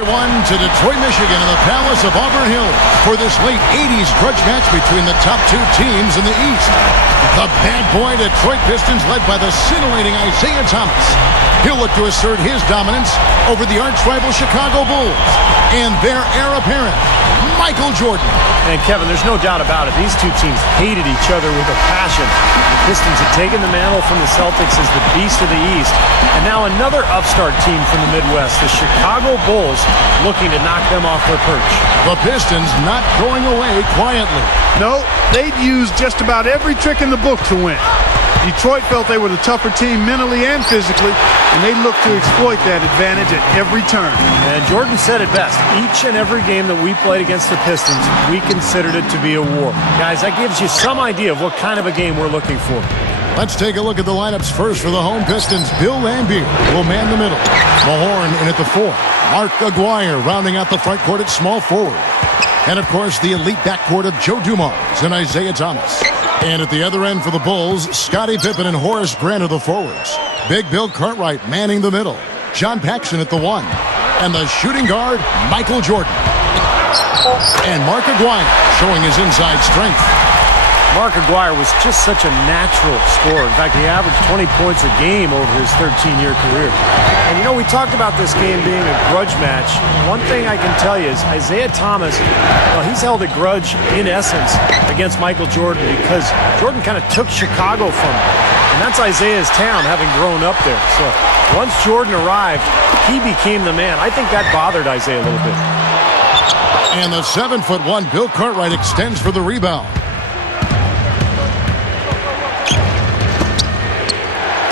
One to Detroit, Michigan in the Palace of Auburn Hills for this late 80s grudge match between the top two teams in the East. The bad boy Detroit Pistons led by the scintillating Isaiah Thomas. He'll look to assert his dominance over the arch-rival Chicago Bulls and their heir apparent, Michael Jordan. And Kevin, there's no doubt about it. These two teams hated each other with a passion. The Pistons had taken the mantle from the Celtics as the beast of the East. And now another upstart team from the Midwest, the Chicago Bulls, looking to knock them off their perch. The Pistons not going away quietly. No, they'd used just about every trick in the book to win. Detroit felt they were the tougher team mentally and physically, and they looked to exploit that advantage at every turn. And Jordan said it best. Each and every game that we played against the Pistons, we considered it to be a war. Guys, that gives you some idea of what kind of a game we're looking for. Let's take a look at the lineups first for the home Pistons. Bill Laimbeer will man the middle. Mahorn in at the 4. Mark Aguirre rounding out the front court at small forward. And, of course, the elite backcourt of Joe Dumars and Isaiah Thomas. And at the other end for the Bulls, Scottie Pippen and Horace Grant are the forwards. Big Bill Cartwright manning the middle. John Paxson at the 1. And the shooting guard, Michael Jordan. And Mark Aguirre showing his inside strength. Mark Aguirre was just such a natural scorer. In fact, he averaged 20 points a game over his 13-year career. And, you know, we talked about this game being a grudge match. One thing I can tell you is Isaiah Thomas, well, he's held a grudge, in essence, against Michael Jordan because Jordan kind of took Chicago from him. And that's Isaiah's town, having grown up there. So once Jordan arrived, he became the man. I think that bothered Isaiah a little bit. And the 7'1" Bill Cartwright extends for the rebound.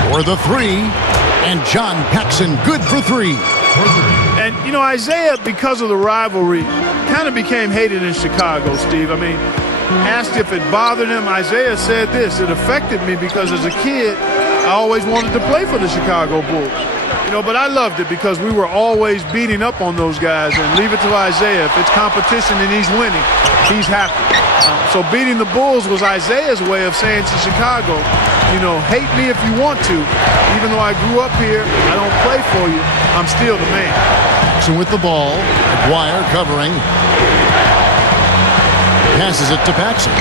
For the 3, and John Paxson good for 3. And, you know, Isaiah, because of the rivalry, kind of became hated in Chicago, Steve. I mean, asked if it bothered him, Isaiah said this: it affected me because as a kid, I always wanted to play for the Chicago Bulls. You know, but I loved it because we were always beating up on those guys. And leave it to Isaiah. If it's competition and he's winning, he's happy. So beating the Bulls was Isaiah's way of saying to Chicago, you know, hate me if you want to. Even though I grew up here, I don't play for you. I'm still the man. So with the ball, Aguirre covering. Passes it to Paxson.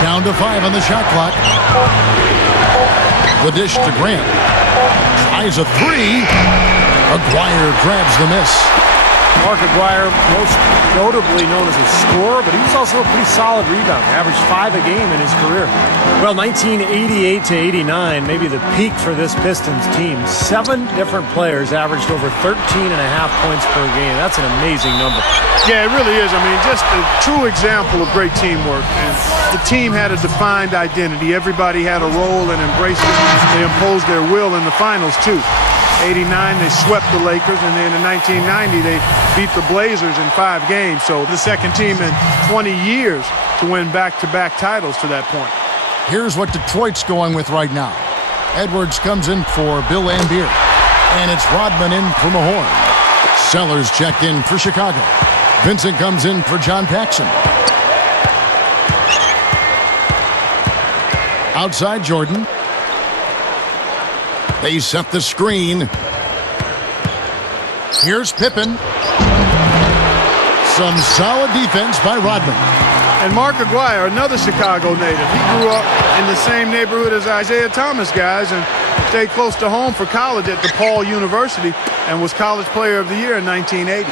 Down to 5 on the shot clock. The dish to Grant. Tries a 3. Aguirre grabs the miss. Mark Aguirre, most notably known as a scorer, but he was also a pretty solid rebounder. Averaged 5 a game in his career. Well, 1988 to 89, maybe the peak for this Pistons team. 7 different players averaged over 13.5 points per game. That's an amazing number. Yeah, it really is. I mean, just a true example of great teamwork. And the team had a defined identity. Everybody had a role and embraced it. They imposed their will in the finals, too. 89, they swept the Lakers, and then in 1990, they beat the Blazers in 5 games. So the second team in 20 years to win back-to-back titles to that point. Here's what Detroit's going with right now. Edwards comes in for Bill Laimbeer, and it's Rodman in for Mahorn. Sellers checked in for Chicago. Vincent comes in for John Paxson. Outside Jordan. They set the screen. Here's Pippen. Some solid defense by Rodman. And Mark Aguirre, another Chicago native. He grew up in the same neighborhood as Isaiah Thomas, guys, and stayed close to home for college at DePaul University and was College Player of the Year in 1980.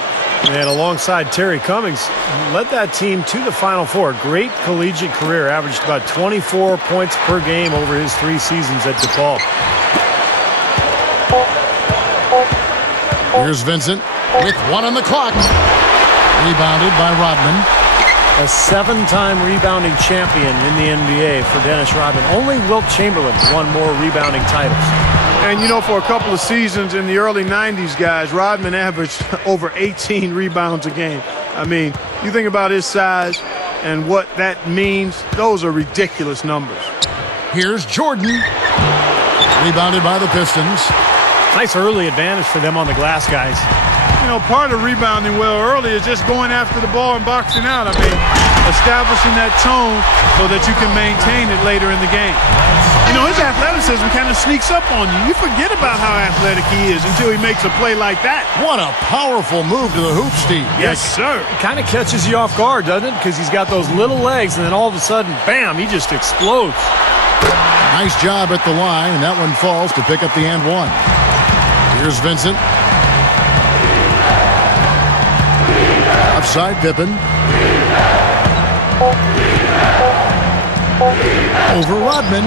And alongside Terry Cummings, led that team to the Final Four. Great collegiate career, averaged about 24 points per game over his 3 seasons at DePaul. Here's Vincent with 1 on the clock. Rebounded by Rodman. A 7-time rebounding champion in the NBA for Dennis Rodman. Only Wilt Chamberlain won more rebounding titles. And, you know, for a couple of seasons in the early 90s, guys, Rodman averaged over 18 rebounds a game. I mean, you think about his size and what that means, those are ridiculous numbers. Here's Jordan. Rebounded by the Pistons. Nice early advantage for them on the glass, guys. You know, part of rebounding well early is just going after the ball and boxing out. I mean, establishing that tone so that you can maintain it later in the game. You know, his athleticism kind of sneaks up on you. You forget about how athletic he is until he makes a play like that. What a powerful move to the hoop, Steve. Yes, sir. It kind of catches you off guard, doesn't it? Because he's got those little legs, and then all of a sudden, bam, he just explodes. Nice job at the line, and that one falls to pick up the and one. Here's Vincent. Offside, Pippen. Over Rodman.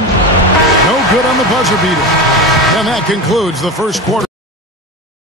No good on the buzzer beater. And that concludes the first quarter.